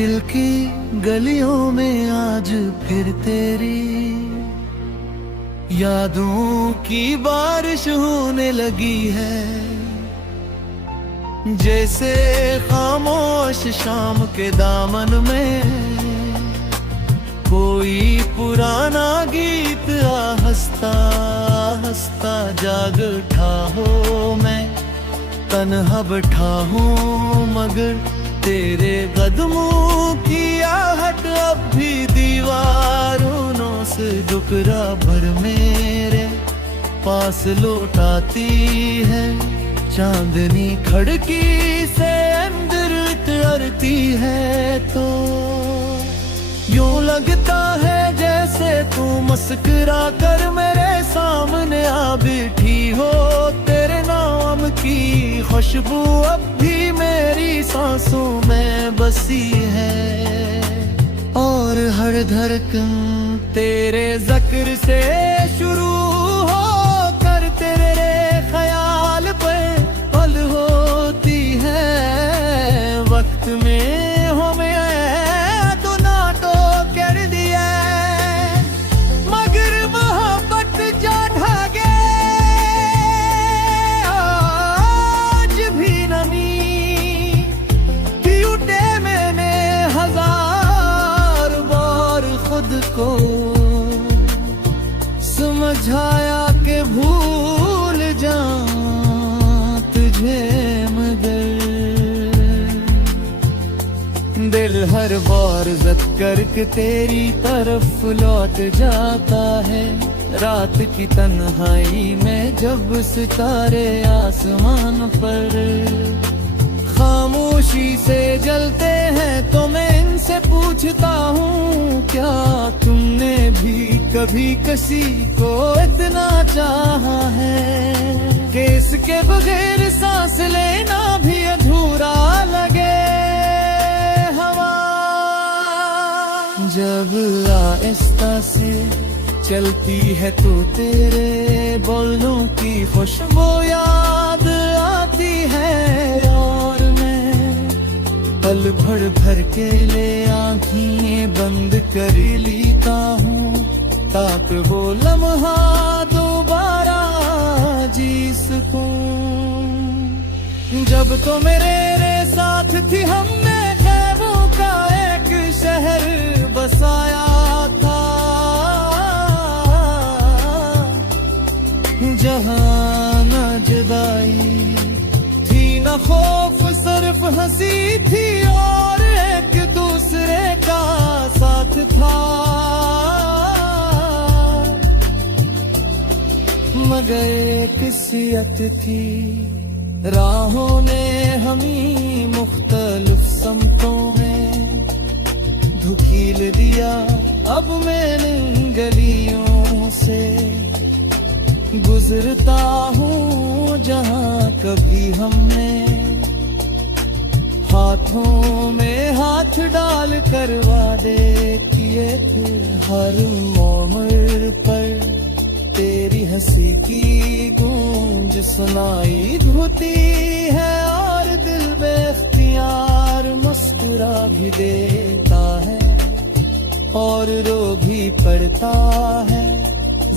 दिल की गलियों में आज फिर तेरी यादों की बारिश होने लगी है। जैसे खामोश शाम के दामन में कोई पुराना गीत हंसता हंसता जाग उठा हो। मैं तन्हा बैठा हूँ मगर तेरे कदमों की आहट अब भी दीवारों से टुकड़ा भर मेरे पास लौटाती है। चांदनी खिड़की से अंदर उतरती है तो यूं लगता है जैसे तू मुस्कुरा कर मेरे सामने आ बैठी हो। तेरे नाम की खुशबू अब भी मेरी सांसों में बसी है और हर धड़कन तेरे जिक्र से शुरू हो कर तेरे ख्याल पर पल होती है। वक्त में हमें तो ना तो कर दिया मगर मोहब्बत जा ढागे आज भी नमी टूटे मैंने हजार बार खुद को समझाया के भूल जाऊं तुझे मगर दिल हर बार ज़द करके तेरी तरफ लौट जाता है। रात की तन्हाई में जब सितारे आसमान पर खामोशी से जलते हैं तो मैं इनसे पूछता हूँ क्या तुमने भी कभी किसी को इतना चाहा है कि इसके बगैर सांस लेना भी अधूरा लगे। हवा जब आहिस्ता से चलती है तो तेरे बोलों की खुशबू याद आती है और मैं पल भर भर के ले आँखें बंद कर लेता हूँ ताकि वो लम्हा दोबारा जी सकूं। जब तो मेरे साथ थी हमने ख्वाबों का एक शहर बसाया था जहाँ न जुदाई थी न खौफ सिर्फ हंसी थी और एक दूसरे का साथ था। मगर एक किस्मत थी राहों ने हमें मुख्तलिफ समतों में धुकील दिया। अब मैं गलियों से गुजरता हूँ जहाँ कभी हमने हाथों में हाथ डाल कर वादे किए थे। हर मोड़ पर तेरी हंसी की गूंज सुनाई होती है और दिल बेख्तियार मुस्कुरा भी देता है और रो भी पड़ता है।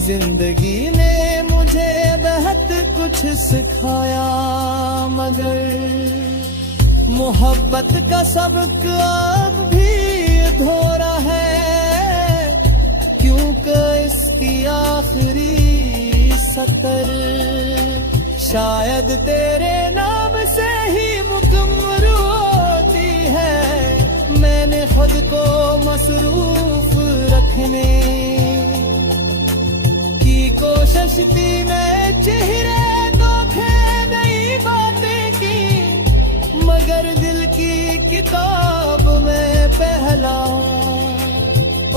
जिंदगी ने मुझे बहुत कुछ सिखाया मगर मोहब्बत का सबक अब भी अधूरा है क्योंकि इसकी आखिरी सतर शायद तेरे नाम से ही मुकम्मल होती है। मैंने खुद को मसरूफ रखने की कोशिश थी मैं चेहरे धोखे नई बातें की मगर दिल की किताब में पहला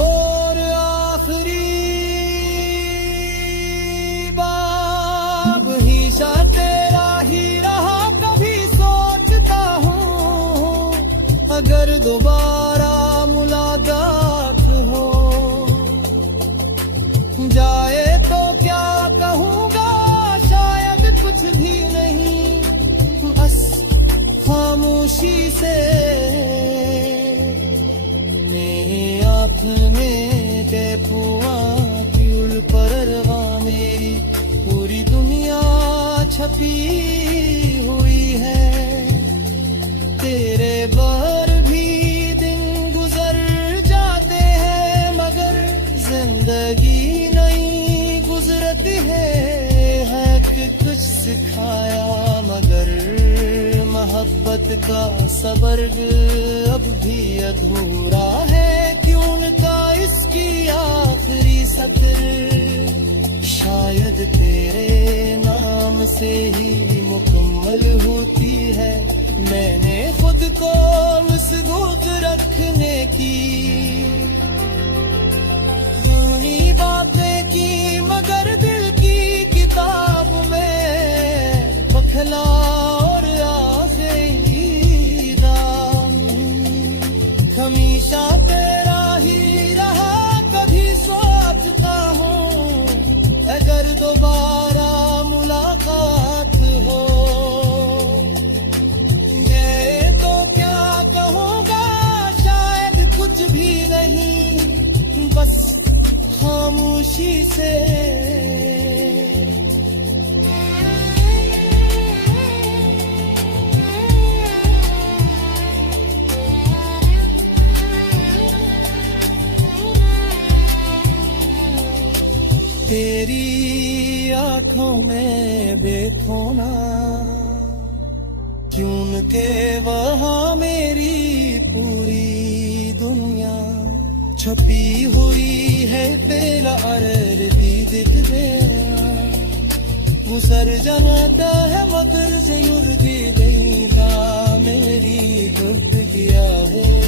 और आखिरी बाब ही सा तेरा ही रहा। कभी सोचता हूँ अगर दोबारा मुलाकात हो जाए तो क्या कहूँगा शायद कुछ भी नहीं बस खामोशी से ने टेपुआ क्यूल परवा मेरी पूरी दुनिया छपी हुई है तेरे बार भी दिन गुजर जाते हैं मगर जिंदगी नहीं गुजरती है कि कुछ सिखाया मगर मोहब्बत का सबर्ग अब भी अधूरा है क्यों का इसकी आखिरी सत्र शायद तेरे नाम से ही मुकम्मल होती है मैंने खुद को मसबूत रखने की यूनी बातें की मगर दिल की किताब में बखला और आखिरी दाम हमेशा तेरा ही रहा कभी सोचता हूँ अगर दोबारा मुलाकात हो मैं तो क्या कहूँगा शायद कुछ भी नहीं बस खामोशी से तेरी आंखों में देखो ना क्यों के वहाँ मेरी पूरी दुनिया छपी हुई है तेरा अर्र दी दिख गया गुसर जाता है मगर से युर्दी गई मेरी दुर्द गया है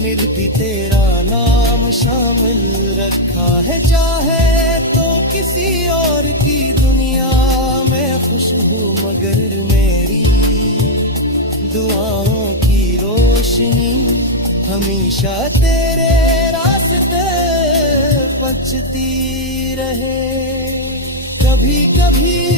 मिल भी तेरा नाम शामिल रखा है चाहे तो किसी और की दुनिया में खुश हूँ मगर मेरी दुआओं की रोशनी हमेशा तेरे रास्ते बचती रहे कभी कभी